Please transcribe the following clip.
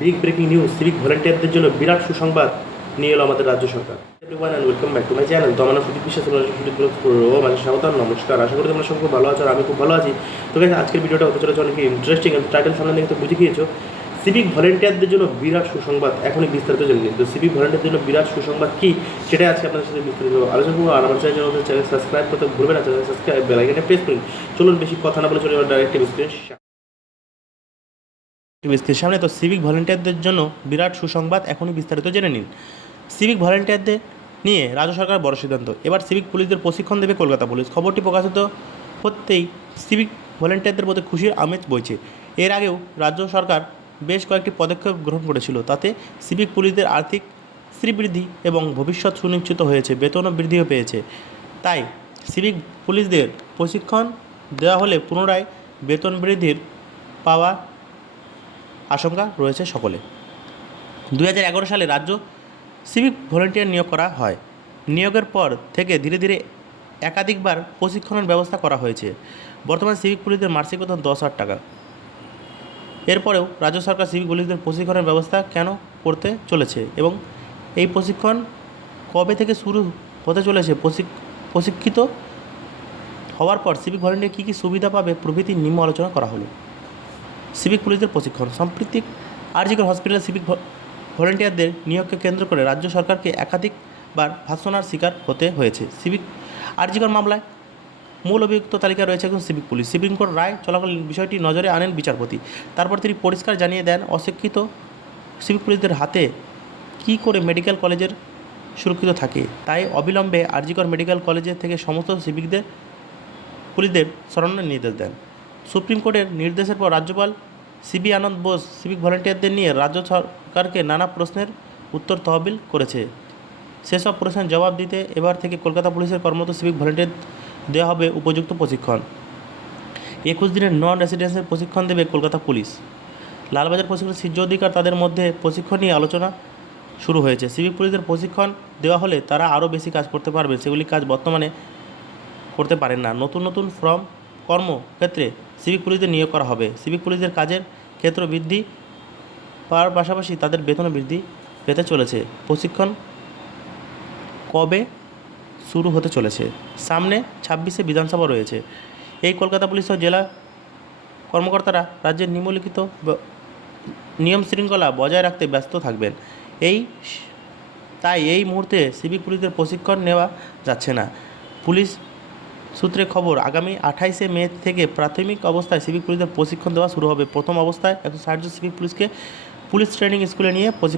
Big breaking news, civic ভলেন্টিয়ারদের জন্য বিরাট সুসংবাদ নিয়ে এলো আমাদের রাজ্য সরকার। Everyone and welcome back to my channel. তো আমার নাম সুদীপ বিশ্বাস, আমাদের স্বাগত, নমস্কার। আশা করি তোমরা সব খুব ভালো আছো আর আমি খুব ভালো আছি। তো গাইস, আজকের ভিডিওটা হতে চলেছে অনেক ইন্টারেস্টিং। টাইটেল সামনে দেখে তো বুঝে গিয়েছো, সিভিক ভলেন্টিয়ারদের জন্য বিরাট সুসংবাদ। এখনই বিস্তারিত জেনে নিন। তো সিভিক ভলেন্টিয়ারদের জন্য বিরাট সুসংবাদ কি, সেটাই আজকে আপনাদের সাথে বিস্তারিত আলোচনা করবো। আর আমার চ্যানেল সাবস্ক্রাইব করতে ভুলবেন না, চ্যানেল সাবস্ক্রাইব বেল আইকনে প্রেস করুন। চলুন বেশি কথা না বলে চলে যাওয়ার ডাইরেক্ট স্ক্রিনের সামনে। তো সিভিক ভলেন্টিয়ারদের জন্য বিরাট সুসংবাদ, এখনই বিস্তারিত জেনে নিন। সিভিক ভলেন্টিয়ারদের নিয়ে রাজ্য সরকার বড় সিদ্ধান্ত। এবার সিভিক পুলিশদের প্রশিক্ষণ দেবে কলকাতা পুলিশ। খবরটি প্রকাশিত হতেই সিভিক ভলেন্টিয়ারদের মধ্যে খুশির আমেজ বইছে। এর আগেও রাজ্য সরকার বেশ কয়েকটি পদক্ষেপ গ্রহণ করেছিল, তাতে সিভিক পুলিশদের আর্থিক শ্রীবৃদ্ধি এবং ভবিষ্যৎ সুনিশ্চিত হয়েছে, বেতনও বৃদ্ধিও পেয়েছে। তাই সিভিক পুলিশদের প্রশিক্ষণ দেওয়া হলে পুনরায় বেতন বৃদ্ধির পাওয়া আশঙ্কা রয়েছে সকলে। 2011 সালে রাজ্য সিভিক ভলেন্টিয়ার নিয়োগ করা হয়। নিয়োগের পর থেকে ধীরে ধীরে একাধিকবার প্রশিক্ষণের ব্যবস্থা করা হয়েছে। বর্তমানে সিভিক পুলিশদের মাসিক বেতন 10,000 টাকা। এরপরেও রাজ্য সরকার সিভিক পুলিশদের প্রশিক্ষণের ব্যবস্থা কেন করতে চলেছে এবং এই প্রশিক্ষণ কবে থেকে শুরু হতে চলেছে, প্রশিক্ষিত হওয়ার পর সিভিক ভলেন্টিয়ার কী কী সুবিধা পাবে প্রভৃতি নিম্ন আলোচনা করা হলো। সিভিক পুলিশদের প্রশিক্ষণ। সাম্প্রতিক আরজিকর হসপিটালে সিভিক ভলেন্টিয়ারদের নিয়োগকে কেন্দ্র করে রাজ্য সরকারকে একাধিকবার ভার্সনার শিকার হতে হয়েছে। আরজিকর মামলায় মূল অভিযুক্ত তালিকায় রয়েছে একজন সিভিক পুলিশ। সুপ্রিম কোর্ট রায় চলাকালীন বিষয়টি নজরে আনেন বিচারপতি। তারপর তিনি পরিষ্কার জানিয়ে দেন, অশিক্ষিত সিভিক পুলিশদের হাতে কী করে মেডিকেল কলেজের সুরক্ষিত থাকে। তাই অবিলম্বে আরজিকর মেডিকেল কলেজের থেকে সমস্ত সিভিকদের পুলিশদের সরানোর নির্দেশ দেন। সুপ্রিম কোর্টের নির্দেশের পর রাজ্যপাল সিবি আনন্দ বোস সিভিক ভলেন্টিয়ারদের নিয়ে রাজ্য সরকারকে নানা প্রশ্নের উত্তর তহবিল করেছে। সেসব প্রশ্নের জবাব দিতে এবার থেকে কলকাতা পুলিশের কর্মরত সিভিক ভলেন্টিয়ার দেওয়া হবে উপযুক্ত প্রশিক্ষণ। 21 দিনের নন রেসিডেন্সের প্রশিক্ষণ দেবে কলকাতা পুলিশ। লালবাজার প্রশিক্ষণ সিদ্ধ অধিকার তাদের মধ্যে প্রশিক্ষণ নিয়ে আলোচনা শুরু হয়েছে। সিভিক পুলিশদের প্রশিক্ষণ দেওয়া হলে তারা আরও বেশি কাজ করতে পারবে, সেগুলি কাজ বর্তমানে করতে পারেন না। নতুন নতুন কর্মক্ষেত্রে সিভিক পুলিশদের নিয়োগ করা হবে। সিভিক পুলিশদের কাজের ক্ষেত্র বৃদ্ধি পাওয়ার পাশাপাশি তাদের বেতনও বৃদ্ধি পেতে চলেছে। প্রশিক্ষণ কবে শুরু হতে চলেছে? সামনে 26শে বিধানসভা রয়েছে। এই কলকাতা পুলিশ ও জেলা কর্মকর্তারা রাজ্যের নিম্নলিখিত নিয়ম শৃঙ্খলা বজায় রাখতে ব্যস্ত থাকবেন। তাই এই মুহূর্তে সিভিক পুলিশদের প্রশিক্ষণ নেওয়া যাচ্ছে না। পুলিশ সূত্রে খবর, আগামী 28শে মে থেকে প্রাথমিক অবস্থায় সিভিক পুলিশদের প্রশিক্ষণ দেওয়া শুরু হবে। প্রথম অবস্থায় 160 জন সিভিক পুলিশকে পুলিশ ট্রেনিং স্কুলে নিয়ে প্রশিক্ষণ